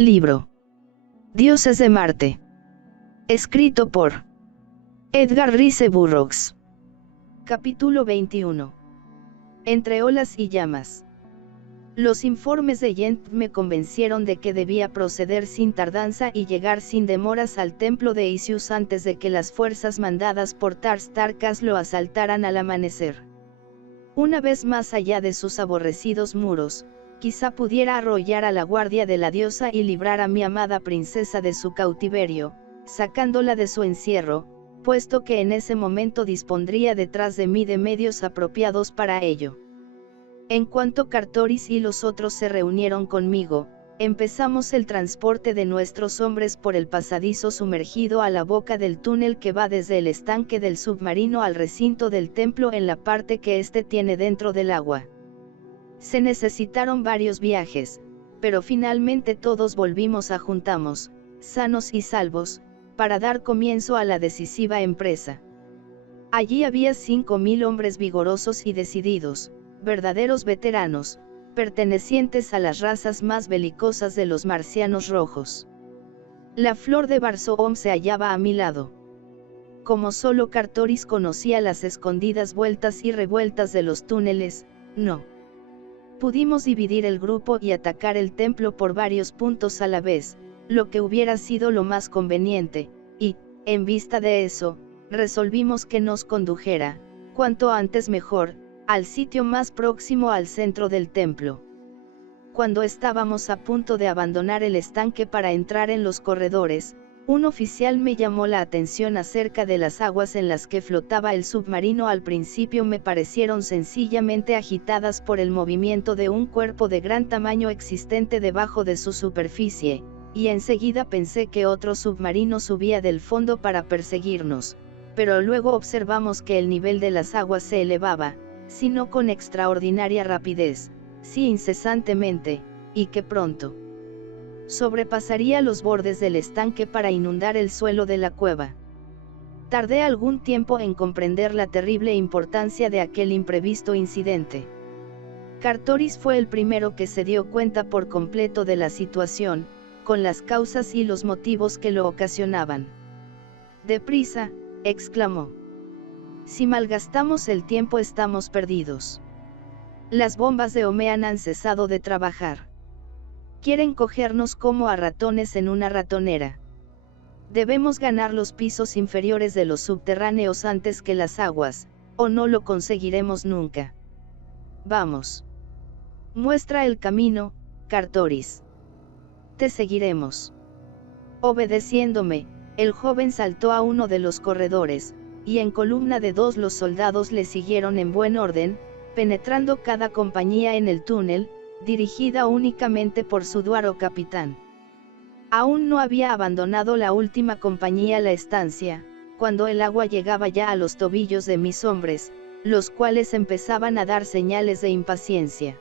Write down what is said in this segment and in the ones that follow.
Libro. Dioses de Marte. Escrito por Edgar Rice Burroughs. Capítulo 21. Entre olas y llamas. Los informes de Yent me convencieron de que debía proceder sin tardanza y llegar sin demoras al templo de Isius antes de que las fuerzas mandadas por Tars Tarkas lo asaltaran al amanecer. Una vez más allá de sus aborrecidos muros, quizá pudiera arrollar a la guardia de la diosa y librar a mi amada princesa de su cautiverio, sacándola de su encierro, puesto que en ese momento dispondría detrás de mí de medios apropiados para ello. En cuanto Cartoris y los otros se reunieron conmigo, empezamos el transporte de nuestros hombres por el pasadizo sumergido a la boca del túnel que va desde el estanque del submarino al recinto del templo en la parte que éste tiene dentro del agua. Se necesitaron varios viajes, pero finalmente todos volvimos a juntamos, sanos y salvos, para dar comienzo a la decisiva empresa. Allí había 5.000 hombres vigorosos y decididos, verdaderos veteranos, pertenecientes a las razas más belicosas de los marcianos rojos. La flor de Barsoom se hallaba a mi lado. Como solo Cartoris conocía las escondidas vueltas y revueltas de los túneles, no pudimos dividir el grupo y atacar el templo por varios puntos a la vez, lo que hubiera sido lo más conveniente, y, en vista de eso, resolvimos que nos condujera, cuanto antes mejor, al sitio más próximo al centro del templo. Cuando estábamos a punto de abandonar el estanque para entrar en los corredores, un oficial me llamó la atención acerca de las aguas en las que flotaba el submarino. Al principio me parecieron sencillamente agitadas por el movimiento de un cuerpo de gran tamaño existente debajo de su superficie, y enseguida pensé que otro submarino subía del fondo para perseguirnos, pero luego observamos que el nivel de las aguas se elevaba, si no con extraordinaria rapidez, sí incesantemente, y que pronto sobrepasaría los bordes del estanque para inundar el suelo de la cueva. Tardé algún tiempo en comprender la terrible importancia de aquel imprevisto incidente. Cartoris fue el primero que se dio cuenta por completo de la situación, con las causas y los motivos que lo ocasionaban. «Deprisa», exclamó. «Si malgastamos el tiempo estamos perdidos. Las bombas de Omean han cesado de trabajar. Quieren cogernos como a ratones en una ratonera. Debemos ganar los pisos inferiores de los subterráneos antes que las aguas, o no lo conseguiremos nunca. Vamos. Muestra el camino, Cartoris. Te seguiremos». Obedeciéndome, el joven saltó a uno de los corredores, y en columna de 2 los soldados le siguieron en buen orden, penetrando cada compañía en el túnel, dirigida únicamente por su duaro capitán. Aún no había abandonado la última compañía la estancia, cuando el agua llegaba ya a los tobillos de mis hombres, los cuales empezaban a dar señales de impaciencia.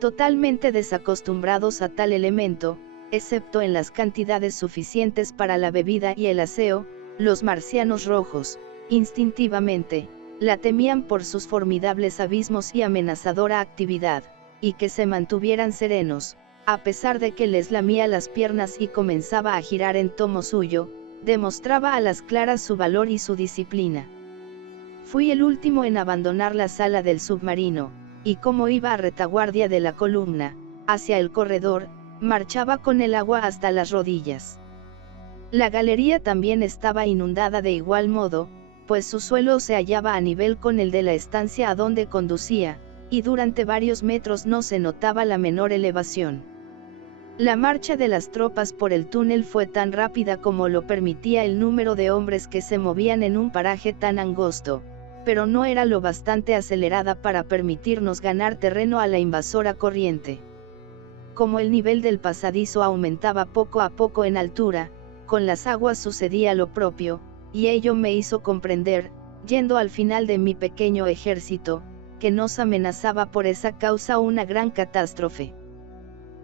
Totalmente desacostumbrados a tal elemento, excepto en las cantidades suficientes para la bebida y el aseo, los marcianos rojos, instintivamente, la temían por sus formidables abismos y amenazadora actividad, y que se mantuvieran serenos, a pesar de que les lamía las piernas y comenzaba a girar en tomo suyo, demostraba a las claras su valor y su disciplina. Fui el último en abandonar la sala del submarino, y como iba a retaguardia de la columna, hacia el corredor, marchaba con el agua hasta las rodillas. La galería también estaba inundada de igual modo, pues su suelo se hallaba a nivel con el de la estancia a donde conducía, y durante varios metros no se notaba la menor elevación. La marcha de las tropas por el túnel fue tan rápida como lo permitía el número de hombres que se movían en un paraje tan angosto, pero no era lo bastante acelerada para permitirnos ganar terreno a la invasora corriente. Como el nivel del pasadizo aumentaba poco a poco en altura, con las aguas sucedía lo propio, y ello me hizo comprender, yendo al final de mi pequeño ejército, que nos amenazaba por esa causa una gran catástrofe.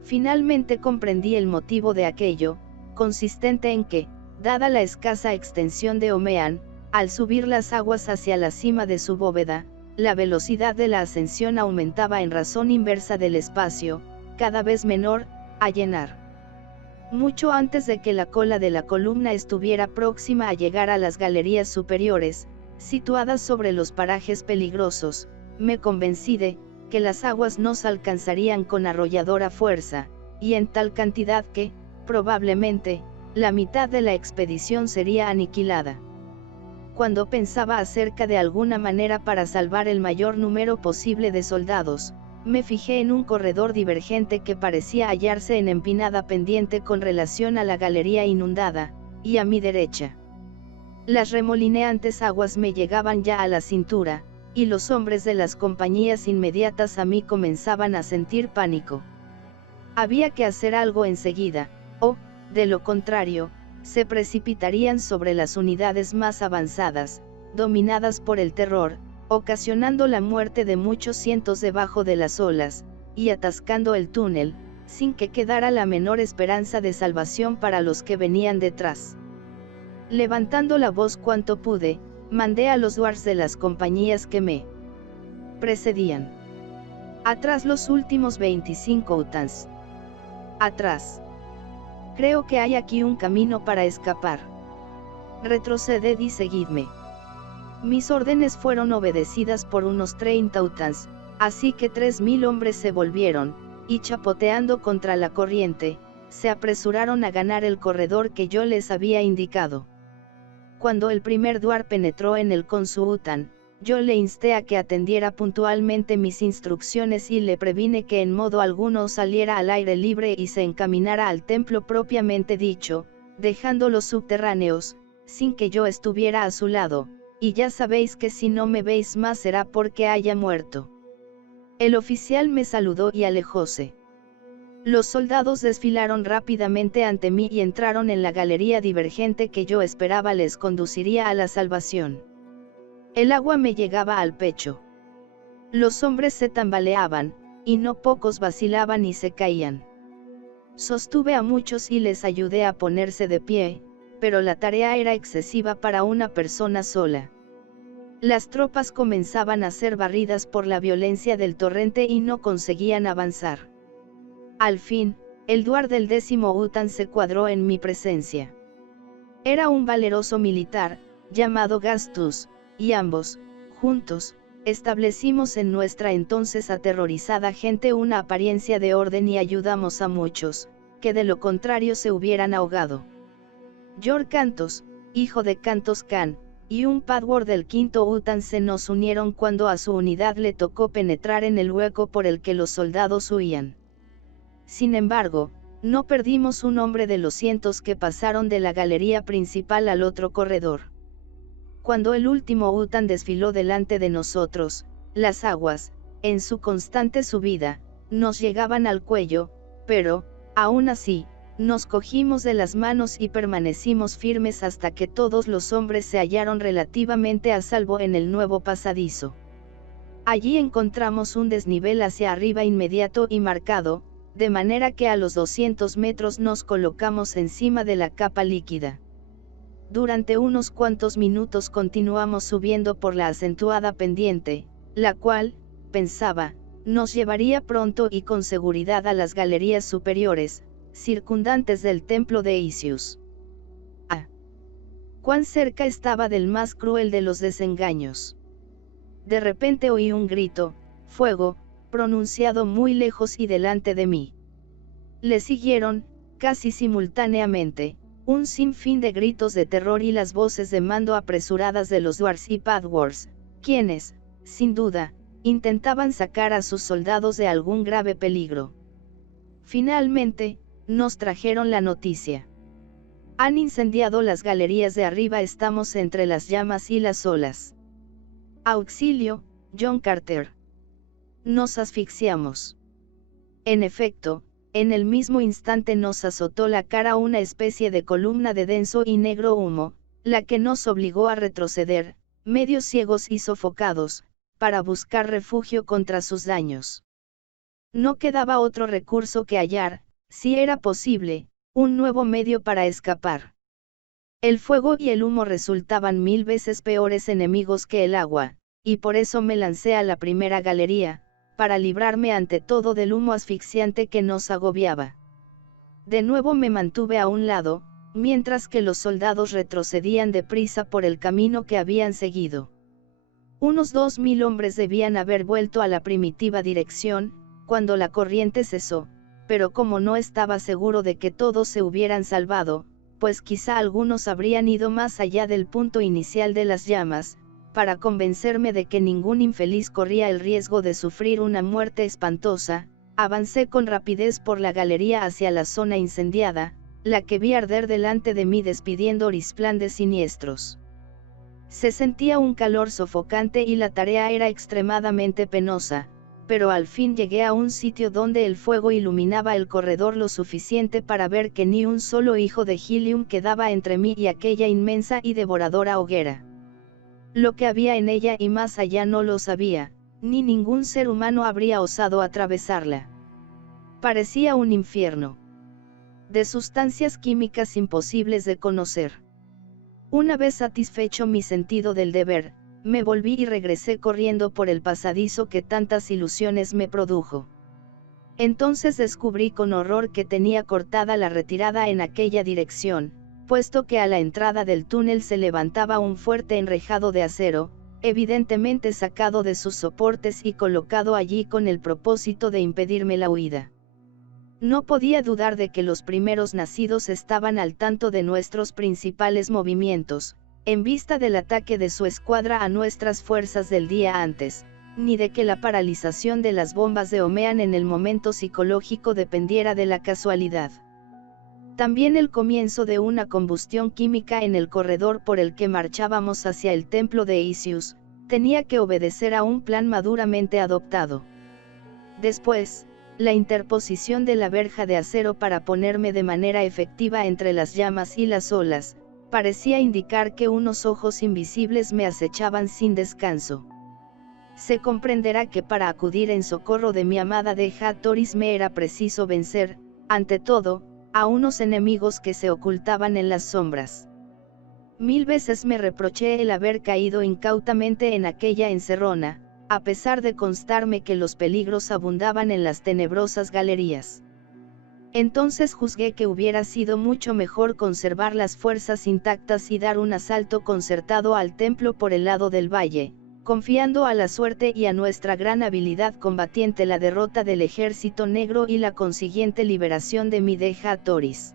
Finalmente comprendí el motivo de aquello, consistente en que, dada la escasa extensión de Omean, al subir las aguas hacia la cima de su bóveda, la velocidad de la ascensión aumentaba en razón inversa del espacio, cada vez menor, a llenar. Mucho antes de que la cola de la columna estuviera próxima a llegar a las galerías superiores, situadas sobre los parajes peligrosos, me convencí de que las aguas nos alcanzarían con arrolladora fuerza, y en tal cantidad que, probablemente, la mitad de la expedición sería aniquilada. Cuando pensaba acerca de alguna manera para salvar el mayor número posible de soldados, me fijé en un corredor divergente que parecía hallarse en empinada pendiente con relación a la galería inundada, y a mi derecha. Las remolineantes aguas me llegaban ya a la cintura, y los hombres de las compañías inmediatas a mí comenzaban a sentir pánico. Había que hacer algo enseguida, o, de lo contrario, se precipitarían sobre las unidades más avanzadas, dominadas por el terror, ocasionando la muerte de muchos cientos debajo de las olas, y atascando el túnel, sin que quedara la menor esperanza de salvación para los que venían detrás. Levantando la voz cuanto pude, mandé a los guards de las compañías que me precedían. Atrás los últimos 25 utans. Atrás. Creo que hay aquí un camino para escapar. Retroceded y seguidme. Mis órdenes fueron obedecidas por unos 30 utans, así que 3000 hombres se volvieron, y chapoteando contra la corriente, se apresuraron a ganar el corredor que yo les había indicado. Cuando el primer duar penetró en el con su utan, yo le insté a que atendiera puntualmente mis instrucciones y le previne que en modo alguno saliera al aire libre y se encaminara al templo propiamente dicho, dejando los subterráneos, sin que yo estuviera a su lado, y ya sabéis que si no me veis más será porque haya muerto. El oficial me saludó y alejóse. Los soldados desfilaron rápidamente ante mí y entraron en la galería divergente que yo esperaba les conduciría a la salvación. El agua me llegaba al pecho. Los hombres se tambaleaban, y no pocos vacilaban y se caían. Sostuve a muchos y les ayudé a ponerse de pie, pero la tarea era excesiva para una persona sola. Las tropas comenzaban a ser barridas por la violencia del torrente y no conseguían avanzar. Al fin, el duar del 10º utan se cuadró en mi presencia. Era un valeroso militar, llamado Gastus, y ambos, juntos, establecimos en nuestra entonces aterrorizada gente una apariencia de orden y ayudamos a muchos, que de lo contrario se hubieran ahogado. Yor Cantos, hijo de Cantos Khan, y un Padwar del 5º utan se nos unieron cuando a su unidad le tocó penetrar en el hueco por el que los soldados huían. Sin embargo, no perdimos un hombre de los cientos que pasaron de la galería principal al otro corredor. Cuando el último utan desfiló delante de nosotros, las aguas, en su constante subida, nos llegaban al cuello, pero, aún así, nos cogimos de las manos y permanecimos firmes hasta que todos los hombres se hallaron relativamente a salvo en el nuevo pasadizo. Allí encontramos un desnivel hacia arriba inmediato y marcado, de manera que a los 200 metros nos colocamos encima de la capa líquida. Durante unos cuantos minutos continuamos subiendo por la acentuada pendiente, la cual, pensaba, nos llevaría pronto y con seguridad a las galerías superiores, circundantes del templo de Isius. Ah, cuán cerca estaba del más cruel de los desengaños. De repente oí un grito, fuego, pronunciado muy lejos y delante de mí. Le siguieron, casi simultáneamente, un sinfín de gritos de terror y las voces de mando apresuradas de los Dwars y Padwars, quienes, sin duda, intentaban sacar a sus soldados de algún grave peligro. Finalmente, nos trajeron la noticia. Han incendiado las galerías de arriba, estamos entre las llamas y las olas. Auxilio, John Carter. Nos asfixiamos. En efecto, en el mismo instante nos azotó la cara una especie de columna de denso y negro humo, la que nos obligó a retroceder, medio ciegos y sofocados, para buscar refugio contra sus daños. No quedaba otro recurso que hallar, si era posible, un nuevo medio para escapar. El fuego y el humo resultaban 1000 veces peores enemigos que el agua, y por eso me lancé a la primera galería, para librarme ante todo del humo asfixiante que nos agobiaba. De nuevo me mantuve a un lado, mientras que los soldados retrocedían deprisa por el camino que habían seguido. Unos 2000 hombres debían haber vuelto a la primitiva dirección, cuando la corriente cesó, pero como no estaba seguro de que todos se hubieran salvado, pues quizá algunos habrían ido más allá del punto inicial de las llamas, para convencerme de que ningún infeliz corría el riesgo de sufrir una muerte espantosa, avancé con rapidez por la galería hacia la zona incendiada, la que vi arder delante de mí despidiendo orisplandes siniestros. Se sentía un calor sofocante y la tarea era extremadamente penosa, pero al fin llegué a un sitio donde el fuego iluminaba el corredor lo suficiente para ver que ni un solo hijo de Helium quedaba entre mí y aquella inmensa y devoradora hoguera. Lo que había en ella y más allá no lo sabía, ni ningún ser humano habría osado atravesarla. Parecía un infierno de sustancias químicas imposibles de conocer. Una vez satisfecho mi sentido del deber, me volví y regresé corriendo por el pasadizo que tantas ilusiones me produjo. Entonces descubrí con horror que tenía cortada la retirada en aquella dirección, puesto que a la entrada del túnel se levantaba un fuerte enrejado de acero, evidentemente sacado de sus soportes y colocado allí con el propósito de impedirme la huida. No podía dudar de que los primeros nacidos estaban al tanto de nuestros principales movimientos, en vista del ataque de su escuadra a nuestras fuerzas del día antes, ni de que la paralización de las bombas de Omean en el momento psicológico dependiera de la casualidad. También el comienzo de una combustión química en el corredor por el que marchábamos hacia el templo de Isius, tenía que obedecer a un plan maduramente adoptado. Después, la interposición de la verja de acero para ponerme de manera efectiva entre las llamas y las olas, parecía indicar que unos ojos invisibles me acechaban sin descanso. Se comprenderá que para acudir en socorro de mi amada Deja Toris me era preciso vencer, ante todo, a unos enemigos que se ocultaban en las sombras. 1000 veces me reproché el haber caído incautamente en aquella encerrona, a pesar de constarme que los peligros abundaban en las tenebrosas galerías. Entonces juzgué que hubiera sido mucho mejor conservar las fuerzas intactas y dar un asalto concertado al templo por el lado del valle, confiando a la suerte y a nuestra gran habilidad combatiente la derrota del ejército negro y la consiguiente liberación de mi Deja Toris.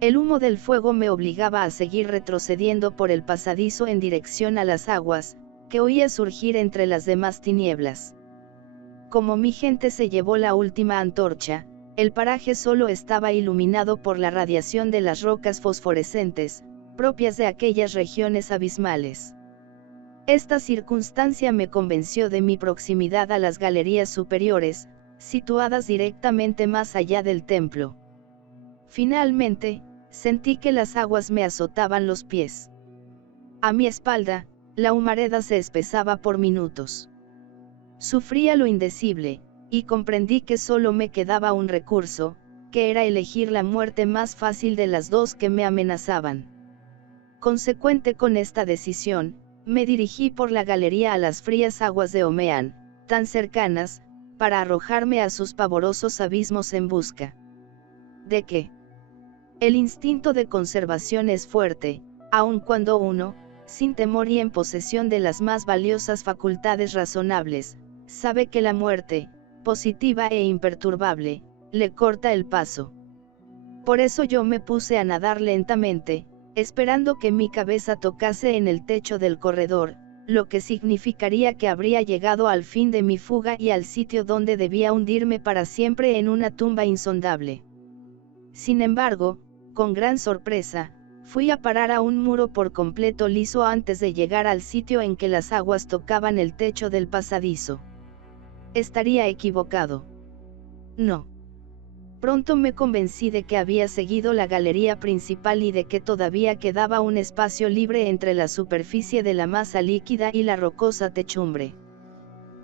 El humo del fuego me obligaba a seguir retrocediendo por el pasadizo en dirección a las aguas, que oía surgir entre las demás tinieblas. Como mi gente se llevó la última antorcha, el paraje solo estaba iluminado por la radiación de las rocas fosforescentes, propias de aquellas regiones abismales. Esta circunstancia me convenció de mi proximidad a las galerías superiores, situadas directamente más allá del templo. Finalmente, sentí que las aguas me azotaban los pies. A mi espalda, la humareda se espesaba por minutos. Sufría lo indecible, y comprendí que solo me quedaba un recurso, que era elegir la muerte más fácil de las dos que me amenazaban. Consecuente con esta decisión, me dirigí por la galería a las frías aguas de Omean, tan cercanas, para arrojarme a sus pavorosos abismos en busca. ¿De qué? El instinto de conservación es fuerte, aun cuando uno, sin temor y en posesión de las más valiosas facultades razonables, sabe que la muerte, positiva e imperturbable, le corta el paso. Por eso yo me puse a nadar lentamente, esperando que mi cabeza tocase en el techo del corredor, lo que significaría que habría llegado al fin de mi fuga y al sitio donde debía hundirme para siempre en una tumba insondable. Sin embargo, con gran sorpresa, fui a parar a un muro por completo liso antes de llegar al sitio en que las aguas tocaban el techo del pasadizo. ¿Estaría equivocado? No. Pronto me convencí de que había seguido la galería principal y de que todavía quedaba un espacio libre entre la superficie de la masa líquida y la rocosa techumbre.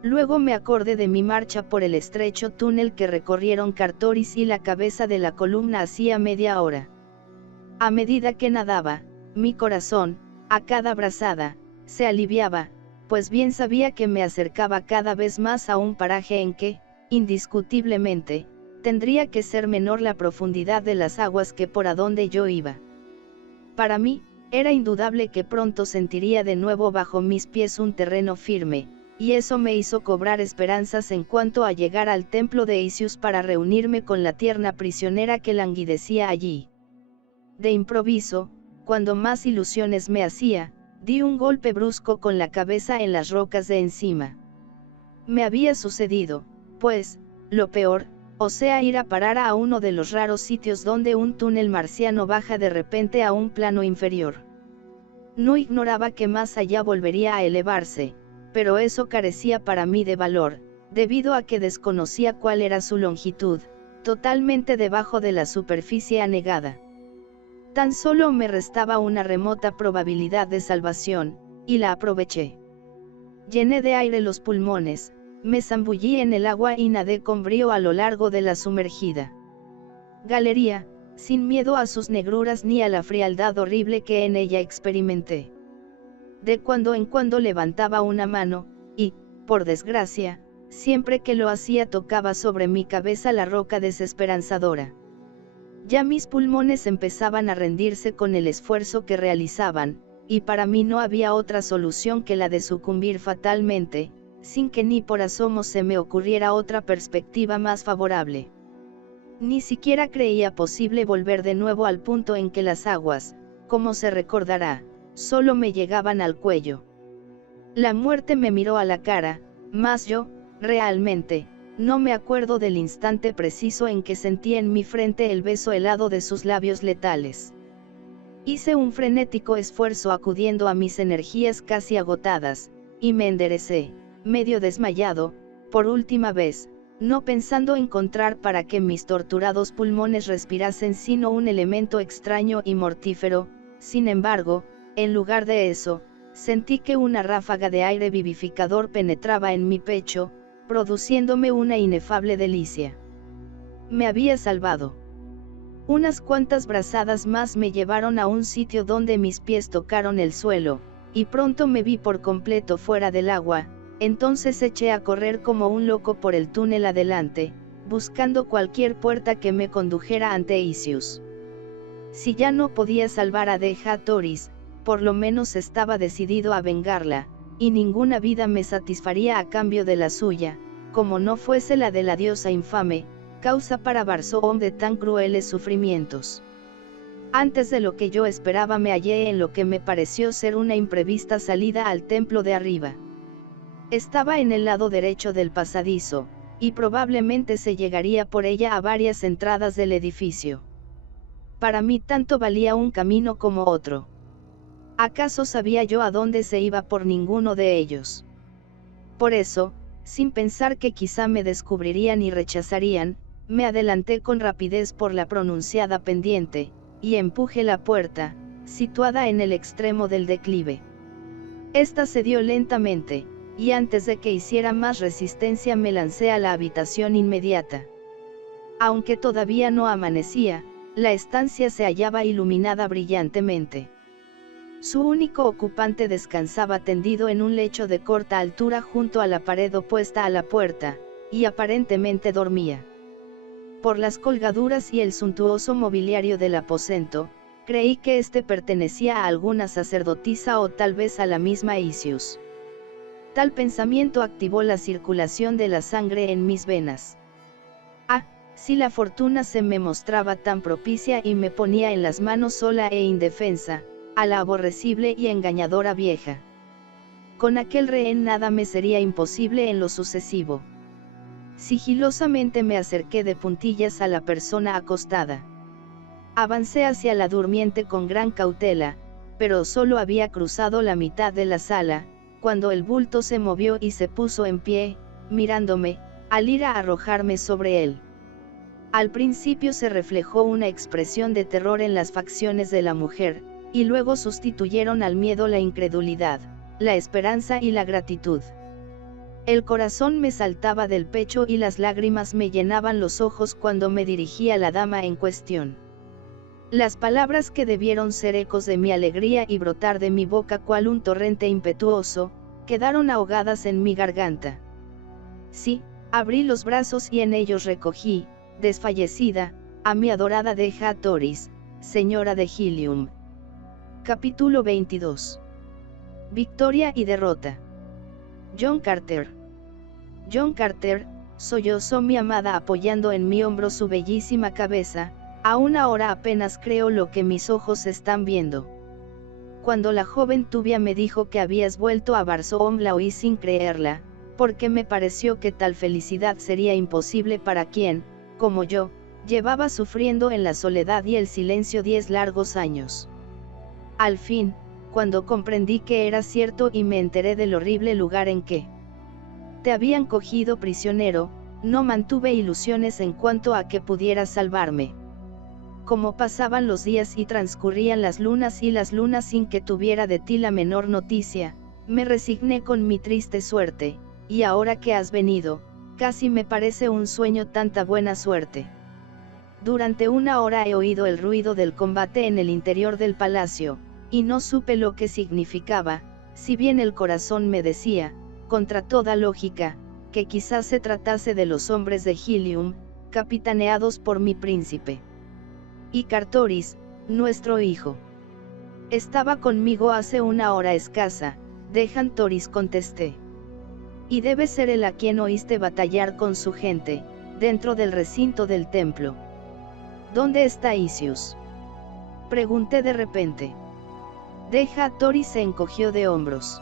Luego me acordé de mi marcha por el estrecho túnel que recorrieron Cartoris y la cabeza de la columna hacía media hora. A medida que nadaba, mi corazón, a cada brazada, se aliviaba, pues bien sabía que me acercaba cada vez más a un paraje en que, indiscutiblemente, tendría que ser menor la profundidad de las aguas que por adonde yo iba. Para mí, era indudable que pronto sentiría de nuevo bajo mis pies un terreno firme, y eso me hizo cobrar esperanzas en cuanto a llegar al templo de Isius para reunirme con la tierna prisionera que languidecía allí. De improviso, cuando más ilusiones me hacía, di un golpe brusco con la cabeza en las rocas de encima. Me había sucedido, pues, lo peor, o sea ir a parar a uno de los raros sitios donde un túnel marciano baja de repente a un plano inferior. No ignoraba que más allá volvería a elevarse, pero eso carecía para mí de valor, debido a que desconocía cuál era su longitud, totalmente debajo de la superficie anegada. Tan solo me restaba una remota probabilidad de salvación, y la aproveché. Llené de aire los pulmones, me zambullí en el agua y nadé con brío a lo largo de la sumergida galería, sin miedo a sus negruras ni a la frialdad horrible que en ella experimenté. De cuando en cuando levantaba una mano, y, por desgracia, siempre que lo hacía tocaba sobre mi cabeza la roca desesperanzadora. Ya mis pulmones empezaban a rendirse con el esfuerzo que realizaban, y para mí no había otra solución que la de sucumbir fatalmente, sin que ni por asomo se me ocurriera otra perspectiva más favorable. Ni siquiera creía posible volver de nuevo al punto en que las aguas, como se recordará, solo me llegaban al cuello. La muerte me miró a la cara, mas yo, realmente, no me acuerdo del instante preciso en que sentí en mi frente el beso helado de sus labios letales. Hice un frenético esfuerzo acudiendo a mis energías casi agotadas, y me enderecé, medio desmayado, por última vez, no pensando encontrar para que mis torturados pulmones respirasen sino un elemento extraño y mortífero. Sin embargo, en lugar de eso, sentí que una ráfaga de aire vivificador penetraba en mi pecho, produciéndome una inefable delicia. Me había salvado. Unas cuantas brazadas más me llevaron a un sitio donde mis pies tocaron el suelo, y pronto me vi por completo fuera del agua. Entonces eché a correr como un loco por el túnel adelante, buscando cualquier puerta que me condujera ante Isius. Si ya no podía salvar a Dejatoris, por lo menos estaba decidido a vengarla, y ninguna vida me satisfaría a cambio de la suya, como no fuese la de la diosa infame, causa para Barsoom de tan crueles sufrimientos. Antes de lo que yo esperaba me hallé en lo que me pareció ser una imprevista salida al templo de arriba. Estaba en el lado derecho del pasadizo, y probablemente se llegaría por ella a varias entradas del edificio. Para mí tanto valía un camino como otro. ¿Acaso sabía yo a dónde se iba por ninguno de ellos? Por eso, sin pensar que quizá me descubrirían y rechazarían, me adelanté con rapidez por la pronunciada pendiente, y empujé la puerta, situada en el extremo del declive. Esta cedió lentamente, y antes de que hiciera más resistencia me lancé a la habitación inmediata. Aunque todavía no amanecía, la estancia se hallaba iluminada brillantemente. Su único ocupante descansaba tendido en un lecho de corta altura junto a la pared opuesta a la puerta, y aparentemente dormía. Por las colgaduras y el suntuoso mobiliario del aposento, creí que éste pertenecía a alguna sacerdotisa o tal vez a la misma Isius. Tal pensamiento activó la circulación de la sangre en mis venas. Ah, si la fortuna se me mostraba tan propicia y me ponía en las manos sola e indefensa, a la aborrecible y engañadora vieja. Con aquel rehén nada me sería imposible en lo sucesivo. Sigilosamente me acerqué de puntillas a la persona acostada. Avancé hacia la durmiente con gran cautela, pero solo había cruzado la mitad de la sala, cuando el bulto se movió y se puso en pie, mirándome, al ir a arrojarme sobre él. Al principio se reflejó una expresión de terror en las facciones de la mujer, y luego sustituyeron al miedo la incredulidad, la esperanza y la gratitud. El corazón me saltaba del pecho y las lágrimas me llenaban los ojos cuando me dirigí a la dama en cuestión. Las palabras que debieron ser ecos de mi alegría y brotar de mi boca cual un torrente impetuoso, quedaron ahogadas en mi garganta. Sí, abrí los brazos y en ellos recogí, desfallecida, a mi adorada Deja Toris, señora de Helium. Capítulo 22. Victoria y derrota. John Carter. John Carter, sollozó mi amada apoyando en mi hombro su bellísima cabeza, aún ahora apenas creo lo que mis ojos están viendo. Cuando la joven Tubia me dijo que habías vuelto a Barsoom la oí sin creerla, porque me pareció que tal felicidad sería imposible para quien, como yo, llevaba sufriendo en la soledad y el silencio 10 largos años. Al fin, cuando comprendí que era cierto y me enteré del horrible lugar en que te habían cogido prisionero, no mantuve ilusiones en cuanto a que pudieras salvarme. Como pasaban los días y transcurrían las lunas sin que tuviera de ti la menor noticia, me resigné con mi triste suerte, y ahora que has venido, casi me parece un sueño tanta buena suerte. Durante 1 hora he oído el ruido del combate en el interior del palacio, y no supe lo que significaba, si bien el corazón me decía, contra toda lógica, que quizás se tratase de los hombres de Helium, capitaneados por mi príncipe. Y Cartoris, nuestro hijo. Estaba conmigo hace 1 hora escasa, Dejan Toris contesté. Y debe ser él a quien oíste batallar con su gente, dentro del recinto del templo. ¿Dónde está Isius? Pregunté de repente. Deja Toris se encogió de hombros.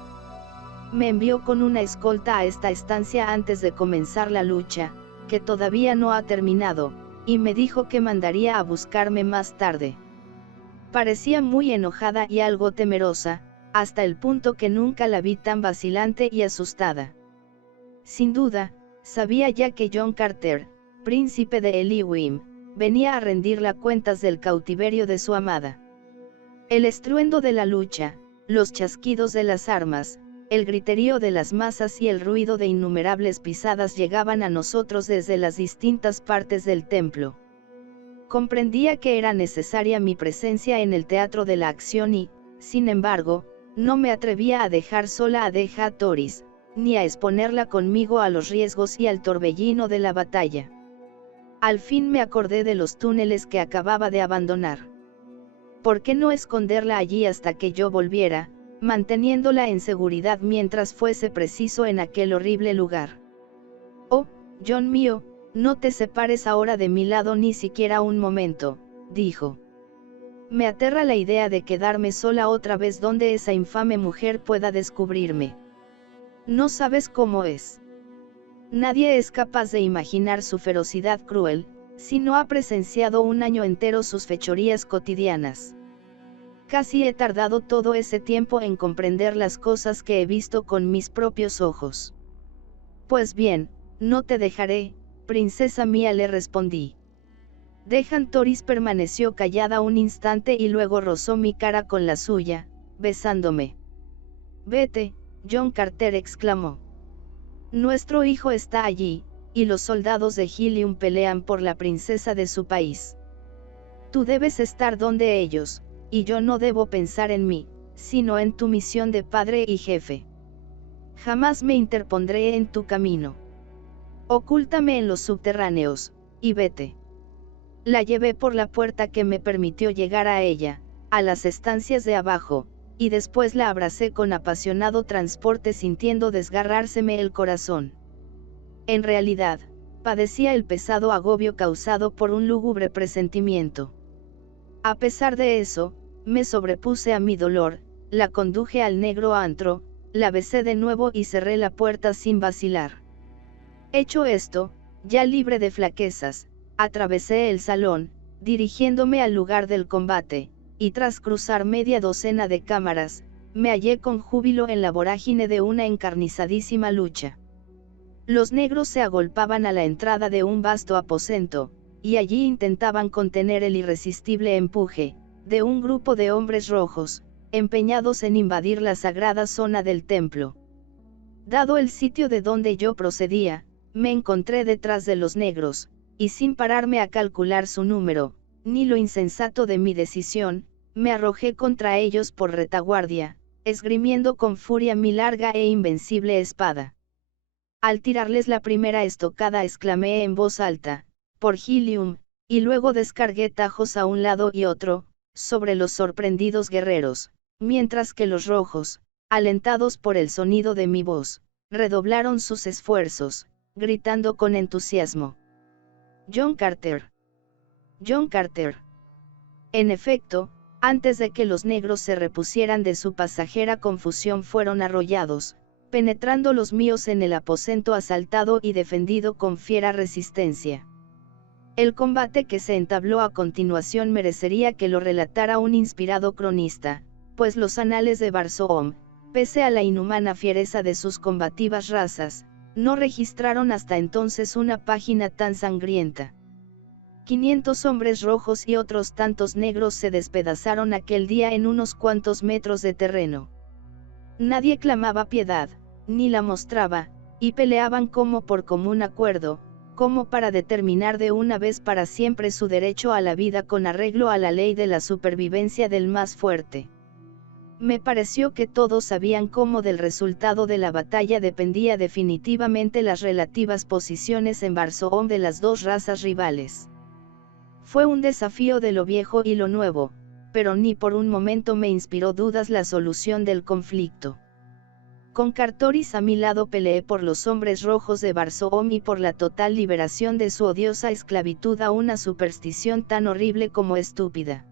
Me envió con una escolta a esta estancia antes de comenzar la lucha, que todavía no ha terminado, y me dijo que mandaría a buscarme más tarde. Parecía muy enojada y algo temerosa, hasta el punto que nunca la vi tan vacilante y asustada. Sin duda, sabía ya que John Carter, príncipe de Eliwim, venía a rendirle cuentas del cautiverio de su amada. El estruendo de la lucha, los chasquidos de las armas, el griterío de las masas y el ruido de innumerables pisadas llegaban a nosotros desde las distintas partes del templo. Comprendía que era necesaria mi presencia en el teatro de la acción y, sin embargo, no me atrevía a dejar sola a Deja Toris, ni a exponerla conmigo a los riesgos y al torbellino de la batalla. Al fin me acordé de los túneles que acababa de abandonar. ¿Por qué no esconderla allí hasta que yo volviera, manteniéndola en seguridad mientras fuese preciso en aquel horrible lugar? Oh, John mío, no te separes ahora de mi lado ni siquiera un momento, dijo. Me aterra la idea de quedarme sola otra vez donde esa infame mujer pueda descubrirme. No sabes cómo es. Nadie es capaz de imaginar su ferocidad cruel, si no ha presenciado 1 año entero sus fechorías cotidianas. Casi he tardado todo ese tiempo en comprender las cosas que he visto con mis propios ojos. Pues bien, no te dejaré, princesa mía, le respondí. Dejan Toris permaneció callada un instante y luego rozó mi cara con la suya, besándome. Vete, John Carter exclamó. Nuestro hijo está allí, y los soldados de Helium pelean por la princesa de su país. Tú debes estar donde ellos, y yo no debo pensar en mí, sino en tu misión de padre y jefe. Jamás me interpondré en tu camino. Ocúltame en los subterráneos, y vete. La llevé por la puerta que me permitió llegar a ella, a las estancias de abajo, y después la abracé con apasionado transporte sintiendo desgarrárseme el corazón. En realidad, padecía el pesado agobio causado por un lúgubre presentimiento. A pesar de eso, me sobrepuse a mi dolor, la conduje al negro antro, la besé de nuevo y cerré la puerta sin vacilar. Hecho esto, ya libre de flaquezas, atravesé el salón, dirigiéndome al lugar del combate, y tras cruzar media docena de cámaras, me hallé con júbilo en la vorágine de una encarnizadísima lucha. Los negros se agolpaban a la entrada de un vasto aposento, y allí intentaban contener el irresistible empuje de un grupo de hombres rojos, empeñados en invadir la sagrada zona del templo. Dado el sitio de donde yo procedía, me encontré detrás de los negros, y sin pararme a calcular su número, ni lo insensato de mi decisión, me arrojé contra ellos por retaguardia, esgrimiendo con furia mi larga e invencible espada. Al tirarles la primera estocada exclamé en voz alta, por Helium, y luego descargué tajos a un lado y otro, sobre los sorprendidos guerreros, mientras que los rojos, alentados por el sonido de mi voz, redoblaron sus esfuerzos, gritando con entusiasmo: «John Carter. John Carter». En efecto, antes de que los negros se repusieran de su pasajera confusión fueron arrollados, penetrando los míos en el aposento asaltado y defendido con fiera resistencia. El combate que se entabló a continuación merecería que lo relatara un inspirado cronista, pues los anales de Barsoom, pese a la inhumana fiereza de sus combativas razas, no registraron hasta entonces una página tan sangrienta. 500 hombres rojos y otros tantos negros se despedazaron aquel día en unos cuantos metros de terreno. Nadie clamaba piedad, ni la mostraba, y peleaban como por común acuerdo, como para determinar de una vez para siempre su derecho a la vida con arreglo a la ley de la supervivencia del más fuerte. Me pareció que todos sabían cómo del resultado de la batalla dependía definitivamente las relativas posiciones en Barsoom de las dos razas rivales. Fue un desafío de lo viejo y lo nuevo, pero ni por un momento me inspiró dudas la solución del conflicto. Con Cartoris a mi lado peleé por los hombres rojos de Barsoom y por la total liberación de su odiosa esclavitud a una superstición tan horrible como estúpida.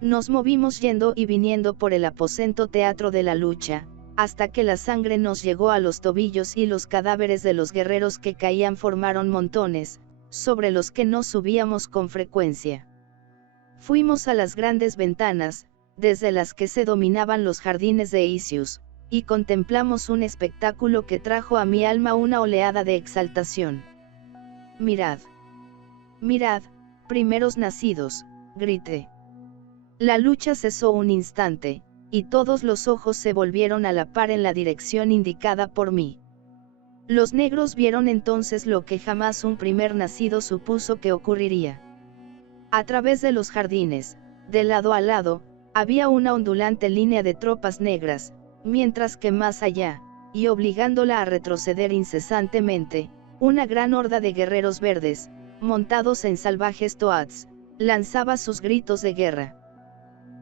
Nos movimos yendo y viniendo por el aposento teatro de la lucha, hasta que la sangre nos llegó a los tobillos y los cadáveres de los guerreros que caían formaron montones, sobre los que no subíamos con frecuencia. Fuimos a las grandes ventanas, desde las que se dominaban los jardines de Isius, y contemplamos un espectáculo que trajo a mi alma una oleada de exaltación. «Mirad. Mirad, primeros nacidos», grité. La lucha cesó un instante, y todos los ojos se volvieron a la par en la dirección indicada por mí. Los negros vieron entonces lo que jamás un primer nacido supuso que ocurriría. A través de los jardines, de lado a lado, había una ondulante línea de tropas negras, mientras que más allá, y obligándola a retroceder incesantemente, una gran horda de guerreros verdes, montados en salvajes toads, lanzaba sus gritos de guerra.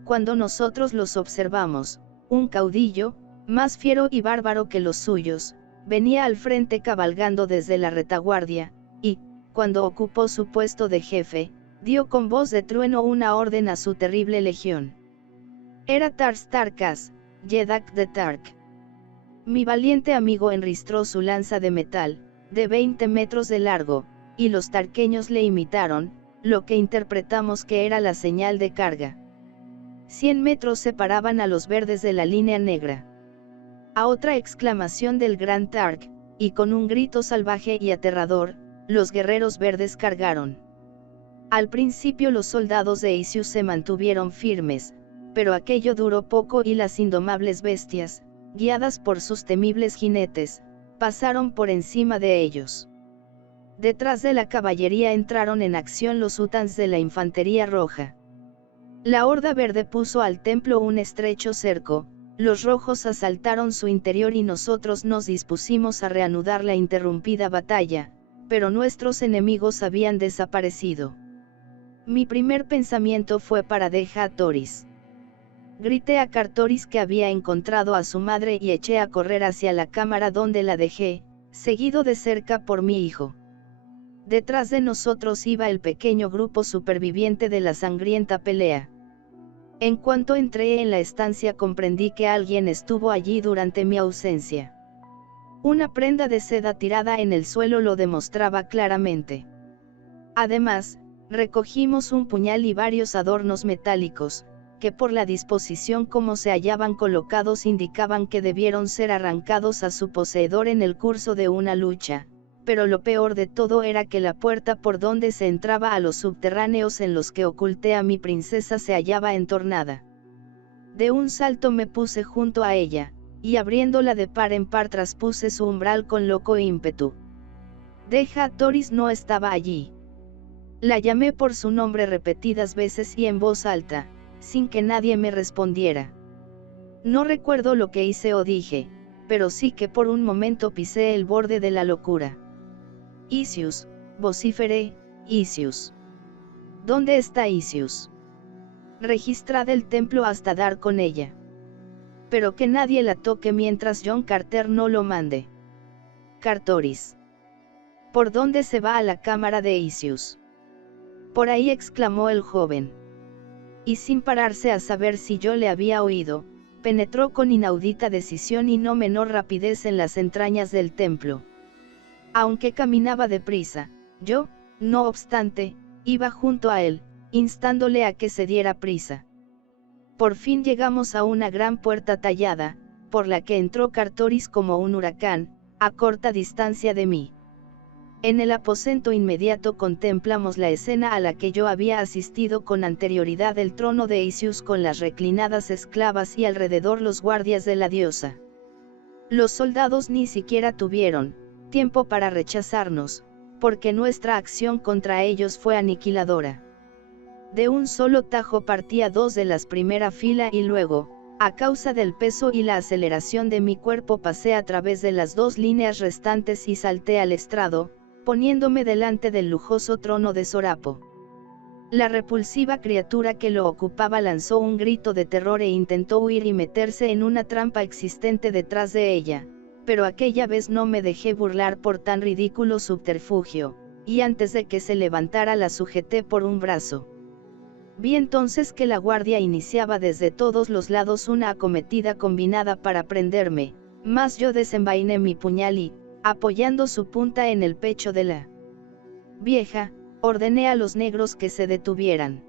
Cuando nosotros los observamos, un caudillo, más fiero y bárbaro que los suyos, venía al frente cabalgando desde la retaguardia, y, cuando ocupó su puesto de jefe, dio con voz de trueno una orden a su terrible legión. Era Tars Tarkas, Yedak de Tark. Mi valiente amigo enristró su lanza de metal, de 20 metros de largo, y los tarqueños le imitaron, lo que interpretamos que era la señal de carga. 100 metros separaban a los verdes de la línea negra. A otra exclamación del gran Tark, y con un grito salvaje y aterrador, los guerreros verdes cargaron. Al principio los soldados de Isius se mantuvieron firmes, pero aquello duró poco y las indomables bestias, guiadas por sus temibles jinetes, pasaron por encima de ellos. Detrás de la caballería entraron en acción los utans de la infantería roja. La horda verde puso al templo un estrecho cerco, los rojos asaltaron su interior y nosotros nos dispusimos a reanudar la interrumpida batalla, pero nuestros enemigos habían desaparecido. Mi primer pensamiento fue para Dejatoris. Grité a Cartoris que había encontrado a su madre y eché a correr hacia la cámara donde la dejé, seguido de cerca por mi hijo. Detrás de nosotros iba el pequeño grupo superviviente de la sangrienta pelea. En cuanto entré en la estancia comprendí que alguien estuvo allí durante mi ausencia. Una prenda de seda tirada en el suelo lo demostraba claramente. Además, recogimos un puñal y varios adornos metálicos, que por la disposición como se hallaban colocados indicaban que debieron ser arrancados a su poseedor en el curso de una lucha, pero lo peor de todo era que la puerta por donde se entraba a los subterráneos en los que oculté a mi princesa se hallaba entornada. De un salto me puse junto a ella, y abriéndola de par en par traspuse su umbral con loco ímpetu. Dejatoris no estaba allí. La llamé por su nombre repetidas veces y en voz alta, sin que nadie me respondiera. No recuerdo lo que hice o dije, pero sí que por un momento pisé el borde de la locura. Isius, vociferé, Isius. ¿Dónde está Isius? Registrad el templo hasta dar con ella. Pero que nadie la toque mientras John Carter no lo mande. Cartoris. ¿Por dónde se va a la cámara de Isius? Por ahí, exclamó el joven. Y sin pararse a saber si yo le había oído, penetró con inaudita decisión y no menor rapidez en las entrañas del templo. Aunque caminaba deprisa, yo, no obstante, iba junto a él, instándole a que se diera prisa. Por fin llegamos a una gran puerta tallada, por la que entró Cartoris como un huracán, a corta distancia de mí. En el aposento inmediato contemplamos la escena a la que yo había asistido con anterioridad: el trono de Isius con las reclinadas esclavas y alrededor los guardias de la diosa. Los soldados ni siquiera tuvieron tiempo para rechazarnos, porque nuestra acción contra ellos fue aniquiladora. De un solo tajo partí a dos de las primera fila y luego, a causa del peso y la aceleración de mi cuerpo, pasé a través de las dos líneas restantes y salté al estrado, poniéndome delante del lujoso trono de Sorapo. La repulsiva criatura que lo ocupaba lanzó un grito de terror e intentó huir y meterse en una trampa existente detrás de ella, pero aquella vez no me dejé burlar por tan ridículo subterfugio, y antes de que se levantara la sujeté por un brazo. Vi entonces que la guardia iniciaba desde todos los lados una acometida combinada para prenderme, mas yo desenvainé mi puñal y, apoyando su punta en el pecho de la vieja, ordené a los negros que se detuvieran.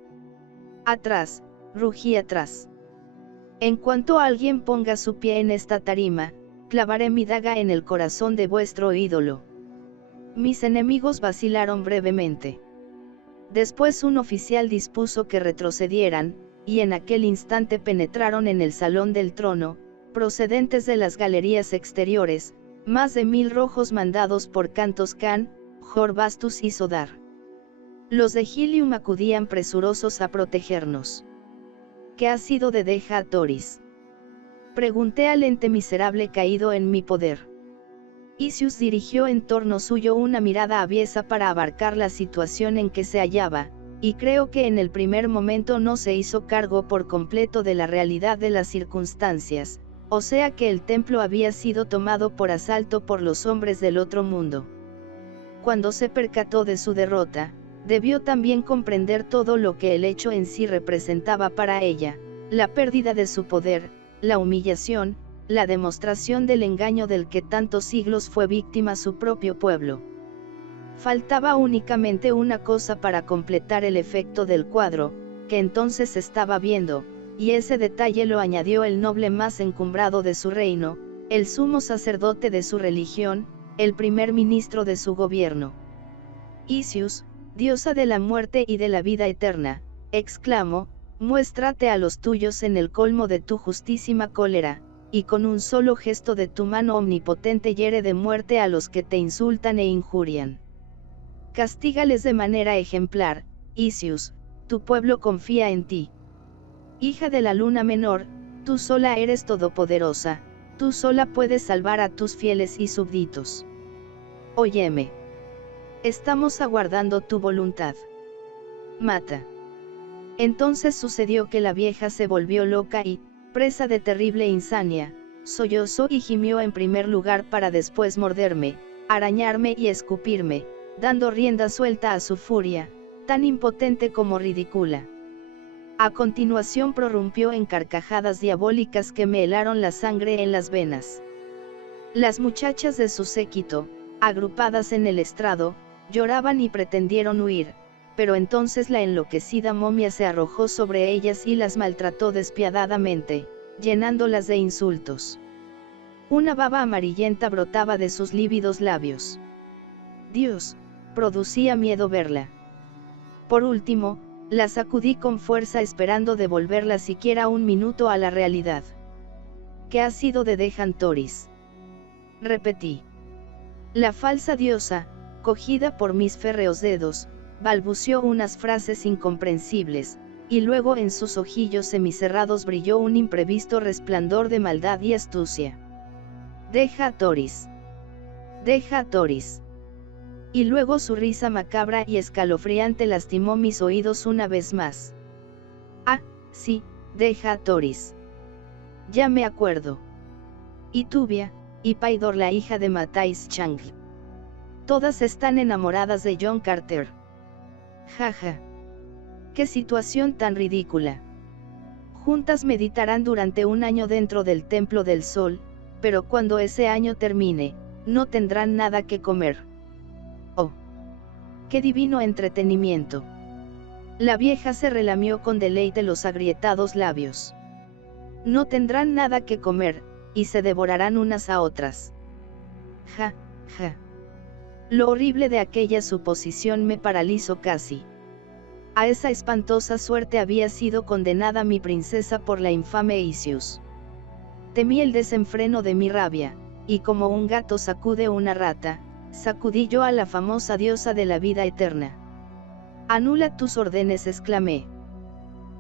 Atrás, rugí atrás. En cuanto alguien ponga su pie en esta tarima, clavaré mi daga en el corazón de vuestro ídolo. Mis enemigos vacilaron brevemente. Después un oficial dispuso que retrocedieran, y en aquel instante penetraron en el salón del trono, procedentes de las galerías exteriores, más de 1000 rojos mandados por Cantos Can, Jorbastus y Sodar. Los de Gilium acudían presurosos a protegernos. ¿Qué ha sido de Deja Toris? Pregunté al ente miserable caído en mi poder. Isius dirigió en torno suyo una mirada aviesa para abarcar la situación en que se hallaba, y creo que en el primer momento no se hizo cargo por completo de la realidad de las circunstancias, o sea que el templo había sido tomado por asalto por los hombres del otro mundo. Cuando se percató de su derrota, debió también comprender todo lo que el hecho en sí representaba para ella: la pérdida de su poder, la humillación, la demostración del engaño del que tantos siglos fue víctima su propio pueblo. Faltaba únicamente una cosa para completar el efecto del cuadro, que entonces estaba viendo, y ese detalle lo añadió el noble más encumbrado de su reino, el sumo sacerdote de su religión, el primer ministro de su gobierno. Isius, diosa de la muerte y de la vida eterna, exclamó, muéstrate a los tuyos en el colmo de tu justísima cólera, y con un solo gesto de tu mano omnipotente hiere de muerte a los que te insultan e injurian. Castígales de manera ejemplar, Isius, tu pueblo confía en ti. Hija de la luna menor, tú sola eres todopoderosa, tú sola puedes salvar a tus fieles y súbditos. Óyeme. Estamos aguardando tu voluntad. Mata. Entonces sucedió que la vieja se volvió loca y, presa de terrible insania, sollozó y gimió en primer lugar para después morderme, arañarme y escupirme, dando rienda suelta a su furia, tan impotente como ridícula. A continuación prorrumpió en carcajadas diabólicas que me helaron la sangre en las venas. Las muchachas de su séquito, agrupadas en el estrado, lloraban y pretendieron huir, pero entonces la enloquecida momia se arrojó sobre ellas y las maltrató despiadadamente, llenándolas de insultos. Una baba amarillenta brotaba de sus lívidos labios. Dios, producía miedo verla. Por último, la sacudí con fuerza esperando devolverla siquiera un minuto a la realidad. ¿Qué ha sido de Dejan Toris? Repetí. La falsa diosa, cogida por mis férreos dedos, balbuceó unas frases incomprensibles, y luego en sus ojillos semicerrados brilló un imprevisto resplandor de maldad y astucia. Deja Toris. Deja Toris. Y luego su risa macabra y escalofriante lastimó mis oídos una vez más. Ah, sí, deja a Thoris. Ya me acuerdo. Y Tuvia, y Paidor la hija de Matthijs Chang. Todas están enamoradas de John Carter. Jaja. Qué situación tan ridícula. Juntas meditarán durante un año dentro del Templo del Sol, pero cuando ese año termine, no tendrán nada que comer. Oh. ¡Qué divino entretenimiento! La vieja se relamió con deleite los agrietados labios. No tendrán nada que comer, y se devorarán unas a otras. Ja, ja. Lo horrible de aquella suposición me paralizó casi. A esa espantosa suerte había sido condenada mi princesa por la infame Isius. Temí el desenfreno de mi rabia, y como un gato sacude una rata, sacudí yo a la famosa diosa de la vida eterna. Anula tus órdenes, exclamé.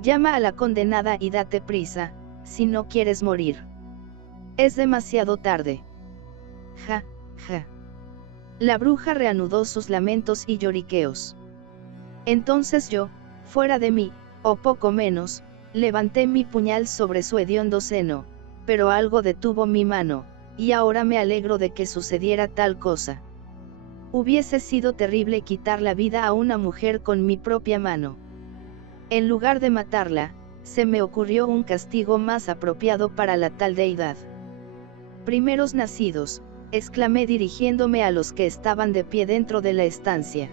Llama a la condenada y date prisa, si no quieres morir. Es demasiado tarde. Ja, ja. La bruja reanudó sus lamentos y lloriqueos. Entonces yo, fuera de mí, o poco menos, levanté mi puñal sobre su hediondo seno, pero algo detuvo mi mano, y ahora me alegro de que sucediera tal cosa. Hubiese sido terrible quitar la vida a una mujer con mi propia mano. En lugar de matarla, se me ocurrió un castigo más apropiado para la tal deidad. Primeros nacidos, exclamé dirigiéndome a los que estaban de pie dentro de la estancia.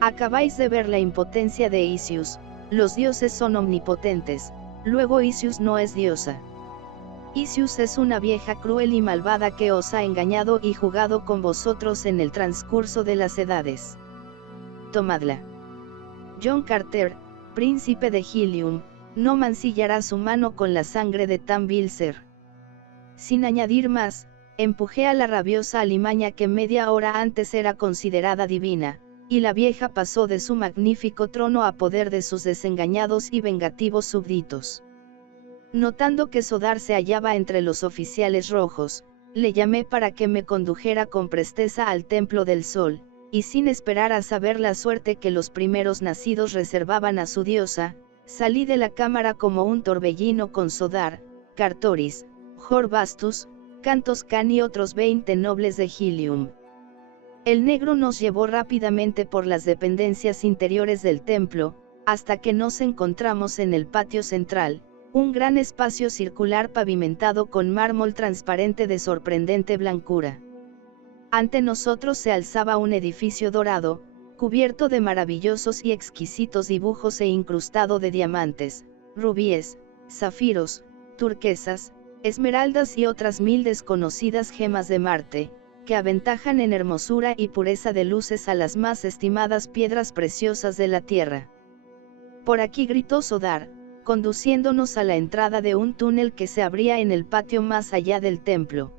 Acabáis de ver la impotencia de Isius, los dioses son omnipotentes, luego Isius no es diosa. Isius es una vieja cruel y malvada que os ha engañado y jugado con vosotros en el transcurso de las edades. Tomadla. John Carter, príncipe de Helium, no mancillará su mano con la sangre de tan vil ser. Sin añadir más, empujé a la rabiosa alimaña que media hora antes era considerada divina, y la vieja pasó de su magnífico trono a poder de sus desengañados y vengativos súbditos. Notando que Sodar se hallaba entre los oficiales rojos, le llamé para que me condujera con presteza al Templo del Sol, y sin esperar a saber la suerte que los primeros nacidos reservaban a su diosa, salí de la cámara como un torbellino con Sodar, Cartoris, Jorbastus, Cantos Can y otros 20 nobles de Helium. El negro nos llevó rápidamente por las dependencias interiores del templo, hasta que nos encontramos en el patio central, un gran espacio circular pavimentado con mármol transparente de sorprendente blancura. Ante nosotros se alzaba un edificio dorado, cubierto de maravillosos y exquisitos dibujos e incrustado de diamantes, rubíes, zafiros, turquesas, esmeraldas y otras 1000 desconocidas gemas de Marte, que aventajan en hermosura y pureza de luces a las más estimadas piedras preciosas de la tierra. Por aquí, gritó Sodar, conduciéndonos a la entrada de un túnel que se abría en el patio más allá del templo.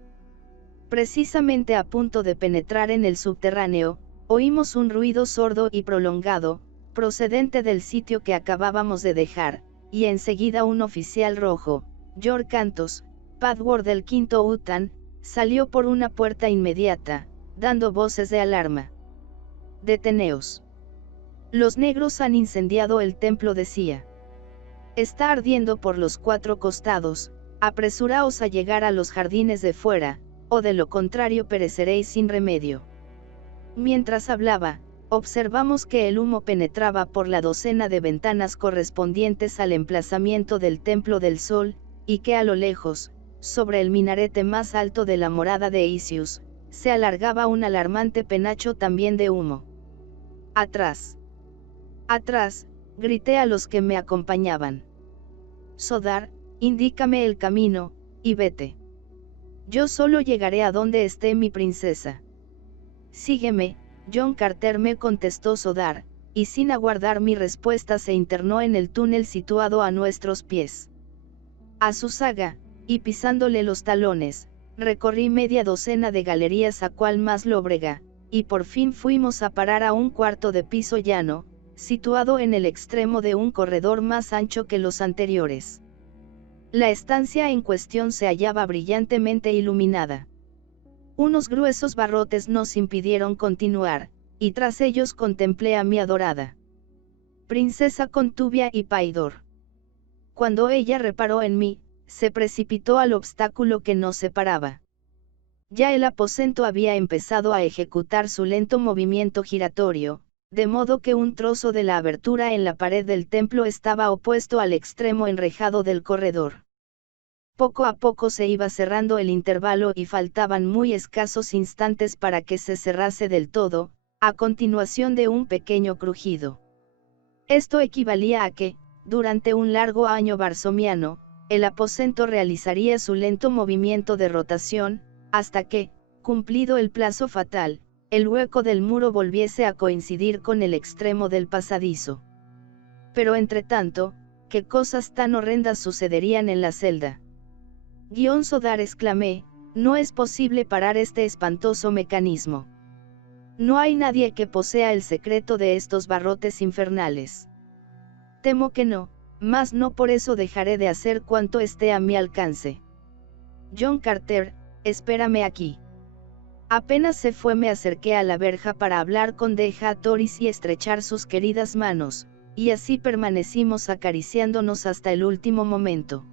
Precisamente a punto de penetrar en el subterráneo, oímos un ruido sordo y prolongado, procedente del sitio que acabábamos de dejar, y enseguida un oficial rojo, Yor Cantos, Padward del quinto Utan, salió por una puerta inmediata, dando voces de alarma. «Deteneos. Los negros han incendiado el templo», decía. «Está ardiendo por los 4 costados, apresuraos a llegar a los jardines de fuera, o de lo contrario pereceréis sin remedio». Mientras hablaba, observamos que el humo penetraba por la docena de ventanas correspondientes al emplazamiento del Templo del Sol, y que a lo lejos, sobre el minarete más alto de la morada de Isius, se alargaba un alarmante penacho también de humo. «Atrás. Atrás», grité a los que me acompañaban. «Sodar, indícame el camino, y vete. Yo solo llegaré a donde esté mi princesa». «Sígueme, John Carter», me contestó Sodar, y sin aguardar mi respuesta se internó en el túnel situado a nuestros pies. A su saga, y pisándole los talones, recorrí media docena de galerías a cual más lóbrega, y por fin fuimos a parar a un cuarto de piso llano, situado en el extremo de un corredor más ancho que los anteriores. La estancia en cuestión se hallaba brillantemente iluminada. Unos gruesos barrotes nos impidieron continuar, y tras ellos contemplé a mi adorada princesa con Tubia y Paidor. Cuando ella reparó en mí, se precipitó al obstáculo que nos separaba. Ya el aposento había empezado a ejecutar su lento movimiento giratorio, de modo que un trozo de la abertura en la pared del templo estaba opuesto al extremo enrejado del corredor. Poco a poco se iba cerrando el intervalo y faltaban muy escasos instantes para que se cerrase del todo, a continuación de un pequeño crujido. Esto equivalía a que, durante un largo año varsomiano, el aposento realizaría su lento movimiento de rotación, hasta que, cumplido el plazo fatal, el hueco del muro volviese a coincidir con el extremo del pasadizo. Pero entretanto, ¿qué cosas tan horrendas sucederían en la celda? Sodar, exclamé, no es posible parar este espantoso mecanismo. No hay nadie que posea el secreto de estos barrotes infernales. Temo que no, mas no por eso dejaré de hacer cuanto esté a mi alcance. John Carter, espérame aquí. Apenas se fue me acerqué a la verja para hablar con Deja Toris y estrechar sus queridas manos, y así permanecimos acariciándonos hasta el último momento.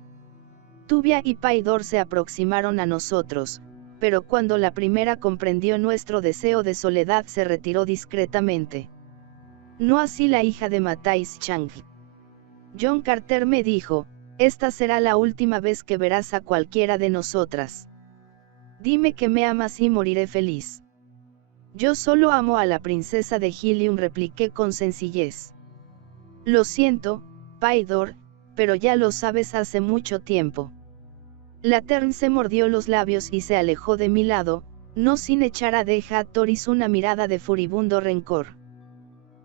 Tubia y Paidor se aproximaron a nosotros, pero cuando la primera comprendió nuestro deseo de soledad se retiró discretamente. No así la hija de Matais Chang. John Carter me dijo, esta será la última vez que verás a cualquiera de nosotras. Dime que me amas y moriré feliz. Yo solo amo a la princesa de Helium, repliqué con sencillez. Lo siento, Paidor, pero ya lo sabes hace mucho tiempo. La Tern se mordió los labios y se alejó de mi lado, no sin echar a Deja Toris una mirada de furibundo rencor.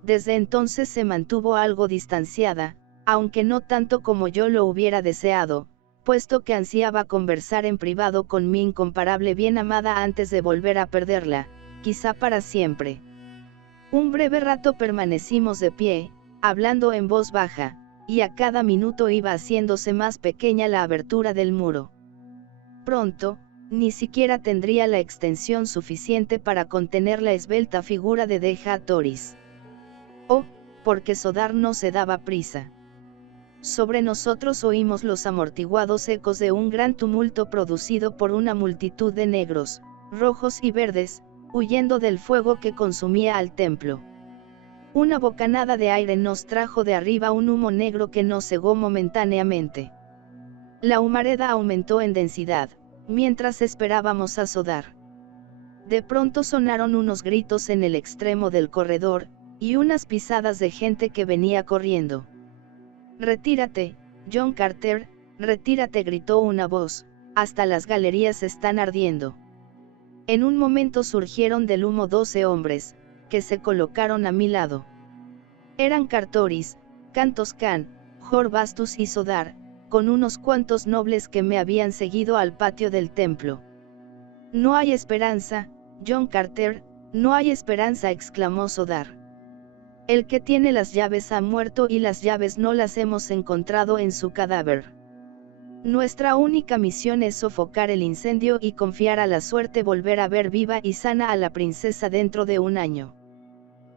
Desde entonces se mantuvo algo distanciada, aunque no tanto como yo lo hubiera deseado, puesto que ansiaba conversar en privado con mi incomparable bien amada antes de volver a perderla, quizá para siempre. Un breve rato permanecimos de pie, hablando en voz baja, y a cada minuto iba haciéndose más pequeña la abertura del muro. Pronto, ni siquiera tendría la extensión suficiente para contener la esbelta figura de Deja Toris. Oh, porque Sodar no se daba prisa. Sobre nosotros oímos los amortiguados ecos de un gran tumulto producido por una multitud de negros, rojos y verdes, huyendo del fuego que consumía al templo. Una bocanada de aire nos trajo de arriba un humo negro que nos cegó momentáneamente. La humareda aumentó en densidad, mientras esperábamos a Sodar. De pronto sonaron unos gritos en el extremo del corredor, y unas pisadas de gente que venía corriendo. «Retírate, John Carter, retírate», gritó una voz, «hasta las galerías están ardiendo». En un momento surgieron del humo 12 hombres, que se colocaron a mi lado. Eran Cartoris, Cantoscan, Jorbastus y Sodar, con unos cuantos nobles que me habían seguido al patio del templo. «No hay esperanza, John Carter, no hay esperanza», exclamó Sodar. «El que tiene las llaves ha muerto y las llaves no las hemos encontrado en su cadáver. Nuestra única misión es sofocar el incendio y confiar a la suerte volver a ver viva y sana a la princesa dentro de un año.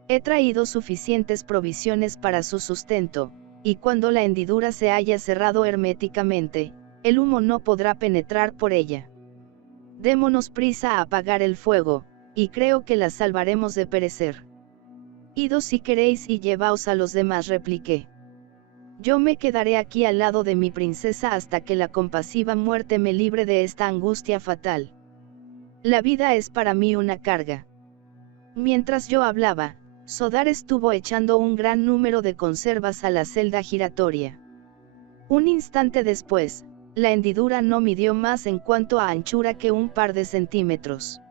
He traído suficientes provisiones para su sustento, y cuando la hendidura se haya cerrado herméticamente, el humo no podrá penetrar por ella. Démonos prisa a apagar el fuego, y creo que la salvaremos de perecer». «Idos si queréis y llevaos a los demás», repliqué. «Yo me quedaré aquí al lado de mi princesa hasta que la compasiva muerte me libre de esta angustia fatal. La vida es para mí una carga». Mientras yo hablaba, Sodar estuvo echando un gran número de conservas a la celda giratoria. Un instante después, la hendidura no midió más en cuanto a anchura que un par de centímetros.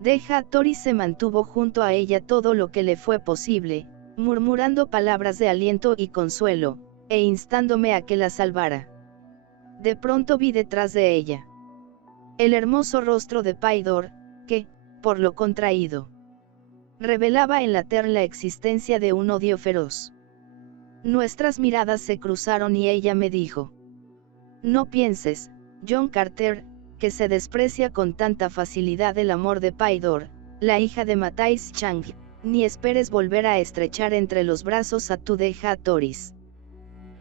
Deja Toris se mantuvo junto a ella todo lo que le fue posible, murmurando palabras de aliento y consuelo, e instándome a que la salvara. De pronto vi detrás de ella el hermoso rostro de Paidor, que, por lo contraído, revelaba en la Tern la existencia de un odio feroz. Nuestras miradas se cruzaron y ella me dijo: «No pienses, John Carter, que se desprecia con tanta facilidad el amor de Paidor, la hija de Matais Chang, ni esperes volver a estrechar entre los brazos a tu deja Toris.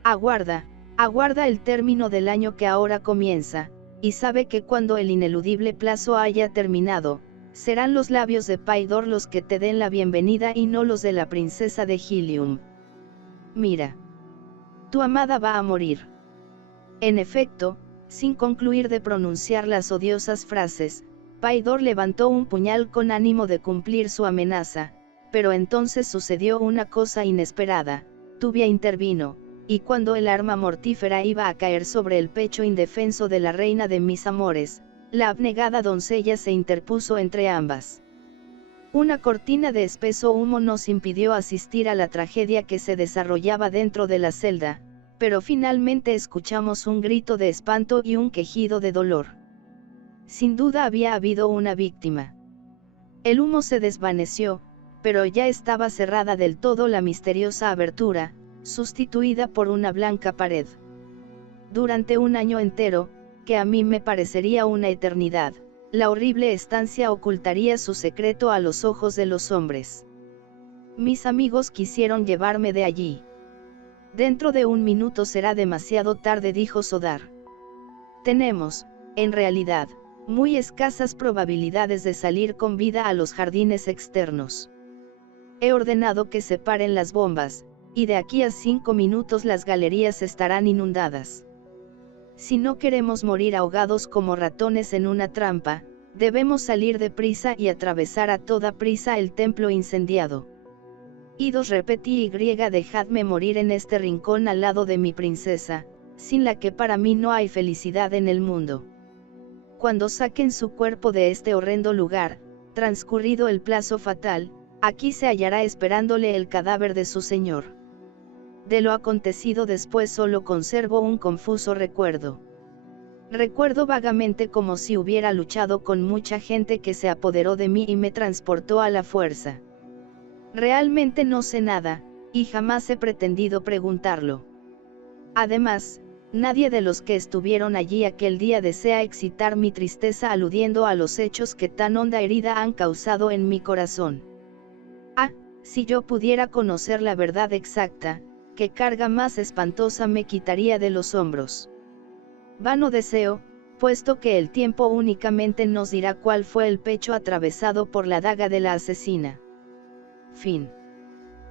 Aguarda, aguarda el término del año que ahora comienza, y sabe que cuando el ineludible plazo haya terminado, serán los labios de Paidor los que te den la bienvenida y no los de la princesa de Helium. Mira. Tu amada va a morir. En efecto, sin concluir de pronunciar las odiosas frases, Paidor levantó un puñal con ánimo de cumplir su amenaza, pero entonces sucedió una cosa inesperada. Tubia intervino, y cuando el arma mortífera iba a caer sobre el pecho indefenso de la reina de mis amores, la abnegada doncella se interpuso entre ambas. Una cortina de espeso humo nos impidió asistir a la tragedia que se desarrollaba dentro de la celda, pero finalmente escuchamos un grito de espanto y un quejido de dolor. Sin duda había habido una víctima. El humo se desvaneció, pero ya estaba cerrada del todo la misteriosa abertura, sustituida por una blanca pared. Durante un año entero, que a mí me parecería una eternidad, la horrible estancia ocultaría su secreto a los ojos de los hombres. Mis amigos quisieron llevarme de allí. Dentro de un minuto será demasiado tarde, dijo Sodar. Tenemos, en realidad, muy escasas probabilidades de salir con vida a los jardines externos. He ordenado que se paren las bombas, y de aquí a 5 minutos las galerías estarán inundadas. Si no queremos morir ahogados como ratones en una trampa, debemos salir deprisa y atravesar a toda prisa el templo incendiado. Idos repetí y dejadme morir en este rincón al lado de mi princesa, sin la que para mí no hay felicidad en el mundo. Cuando saquen su cuerpo de este horrendo lugar, transcurrido el plazo fatal, aquí se hallará esperándole el cadáver de su señor. De lo acontecido después solo conservo un confuso recuerdo. Recuerdo vagamente como si hubiera luchado con mucha gente que se apoderó de mí y me transportó a la fuerza. Realmente no sé nada, y jamás he pretendido preguntarlo. Además, nadie de los que estuvieron allí aquel día desea excitar mi tristeza aludiendo a los hechos que tan honda herida han causado en mi corazón. Ah, si yo pudiera conocer la verdad exacta, qué carga más espantosa me quitaría de los hombros. Vano deseo, puesto que el tiempo únicamente nos dirá cuál fue el pecho atravesado por la daga de la asesina. Fin.